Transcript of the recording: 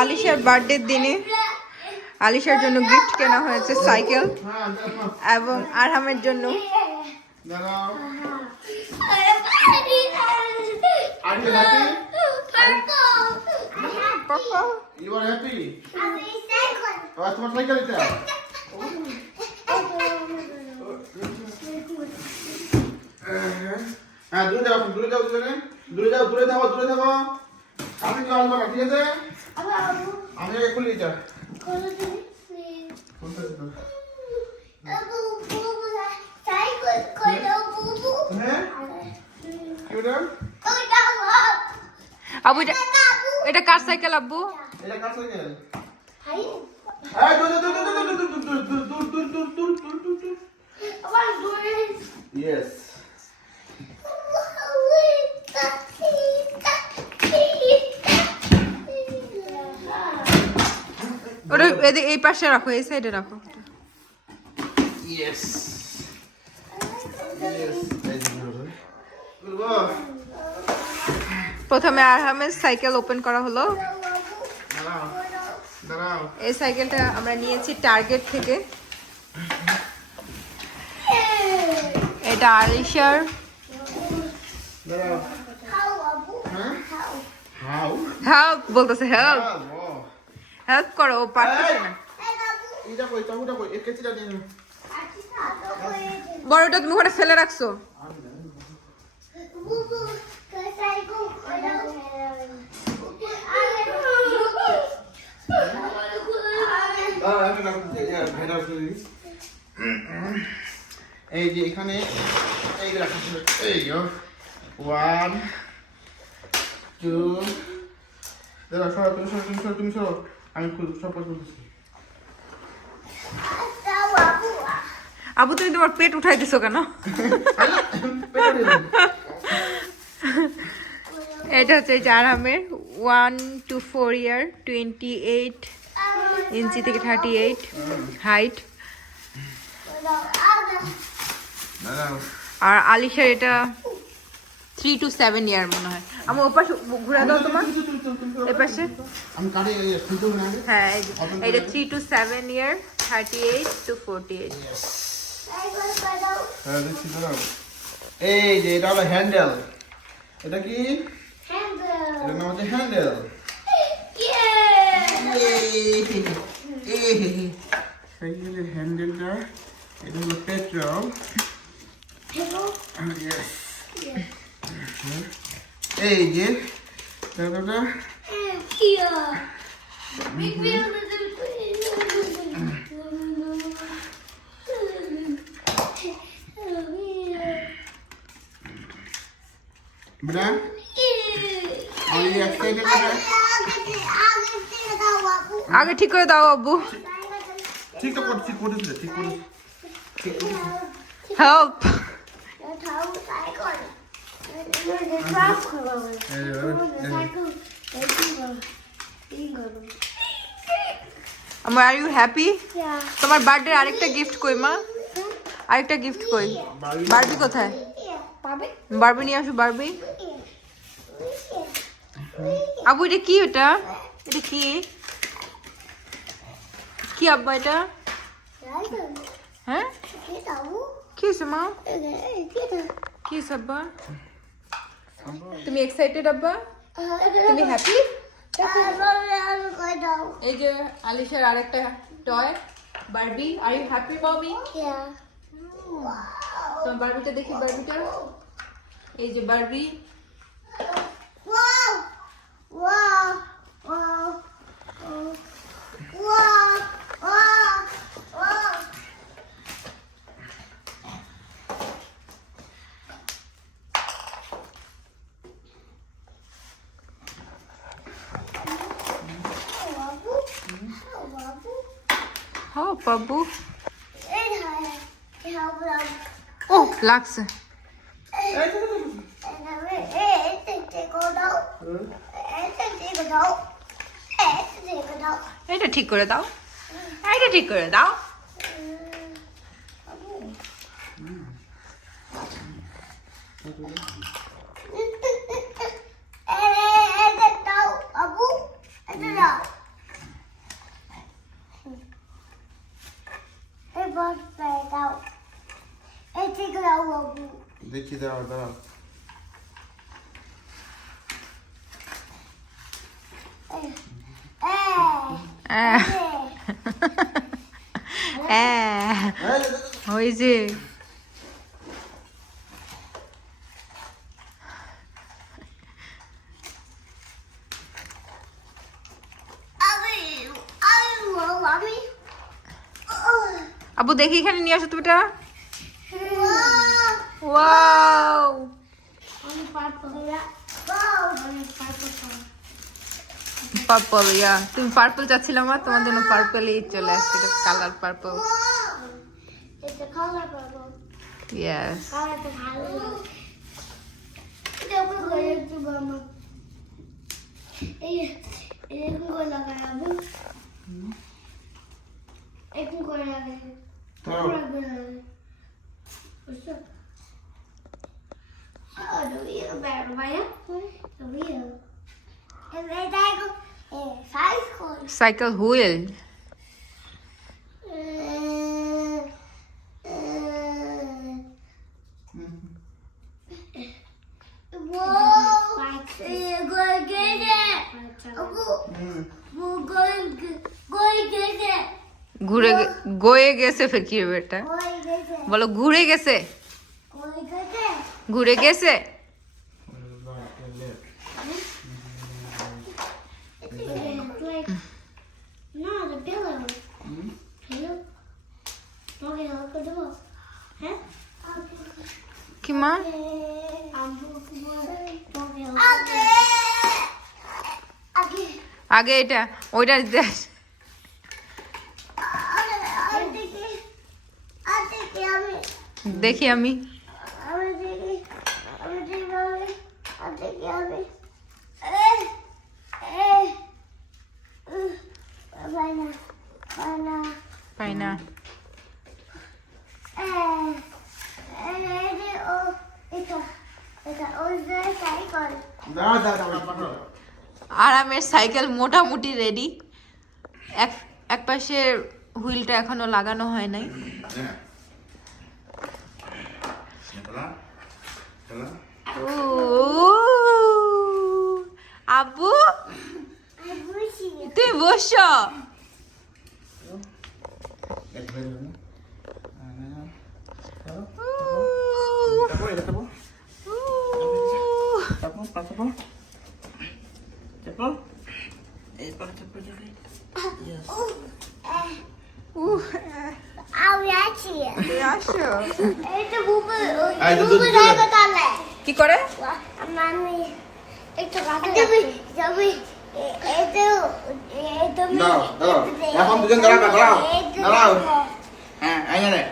আলিশার বার্থডের দিনে আলিশার জন্য গিফট কেনা হয়েছে সাইকেল এবং আরহামের জন্য। হ্যাঁ দূরে যাও দূরে যাও দূরে দূরে যাও দূরে থাকো দূরে থাকো আমি আসব না ঠিক আছে আমি আগে খুলি এটা হ্যাঁ কি আবু এটা এটা কার সাইকেল আব্বু এটা কার সাইকেল এই দূর দূর দূর দূর দূর দূর দূর দূর দূর দূর দূর দূর দূর ইয়েস এই পাশে রাখো এই সাইডে রাখো। ইয়েস ইয়েস এই যে বলব প্রথমে আরহামের সাইকেল ওপেন করা হলো। এই সাইকেলটা আমরা নিয়েছি টার্গেট থেকে। এটা আলিশার হ্যাঁ হাউ বলতেছে হেল্প হেল্প করো ও পারতেছে না। বড়টা তুমি ওখানে ফেলে রাখছো। এই যে এখানে এই রাখা ছিল এই ওয়ান টু সরো তুমি সরো তুমি সরো তুমি সরো। আমি সব করে খুলতেছি আবু তুমি তোমার পেট উঠাই দিছো কেন। এটা হচ্ছে এই যে one two four year twenty eight inch থেকে থার্টি এইট হাইট আর আলিশার এটা থ্রি টু সেভেন ইয়ার মনে হয়। আমি ওপাশে ঘুরে দাও তোমার। এপাশে? হ্যাঁ এটা three two seven year thirty eight two forty eight হ্যাঁ এই যে এটা হলো হ্যান্ডেল এটা কি? এটার নাম হচ্ছে হ্যান্ডেল সাইকেলের হ্যান্ডেলটা এটা হলো পেট্রোল এই যে দাদাটা বেটা আমি এক্সাইটেড আগে ঠিক করে দাও আব্বু। ঠিক তো করছি করেছিল ঠিক করেছি ঠিক করেছি হেল্প আমার আর ইউ হ্যাপি তোমার বার্থডে আরেকটা গিফট কই মা? আরেকটা গিফট কই? বারবি কোথায়? বারবি নিয়ে আসো বারবি আবু এটা কি ওটা এটা কি? কি আব্বা এটা? হ্যাঁ? কি হয়েছে মা? কি হয়েছে আব্বা? তুমি এক্সাইটেড আব্বা তুমি হ্যাপি এই যে আলিশার আরেকটা toy Barbie are you happy Bobby তোমার বারবিটা দেখি বারবিটা এই যে বারবি ও বাবু। ও লাগছে। এটা ঠিক করে দাও। এটা ঠিক করে দাও। Ito দাঁড়াও দাঁড়াও এই, হয়েছে আবু দেখি এখানে নিয়ে আসো তুমি এটা ওয়াও পার্পল ইয়া তুমি পার্পল চাচ্ছিলাম আর তোমার জন্য পার্পলই চলে আসছে এটা colour purple It's a color. Yes Color the color. এটা উপর করে একটু বামা এই এরকম করে লাগাবো এরকম করে লাগাবো দাঁড়াও। বুঝছ Oh, the wheel better, right? The wheel. And then I go, eh, five coins. Cycle wheel ঘুরে গে- গয়ে গেছে ফের কি হবে এটা বলো ঘুরে গেছে ঘুরে গেছে কি মা আগে এটা ওইটা দেখ দেখি আমি। পাই না দাঁড়াও, দাঁড়াও। আরামের সাইকেল মোটামুটি রেডি এক এক পাশে হুইলটা এখনও লাগানো হয় নাই। হ্যাঁ। আব্বু তুমি বসো। কি করে? আমি একটু যাবি যাবি এইটা এইটা দাঁড়াও, দাঁড়াও। এখন দুজন দাঁড়াও, দাঁড়াও। হ্যাঁ, এই নে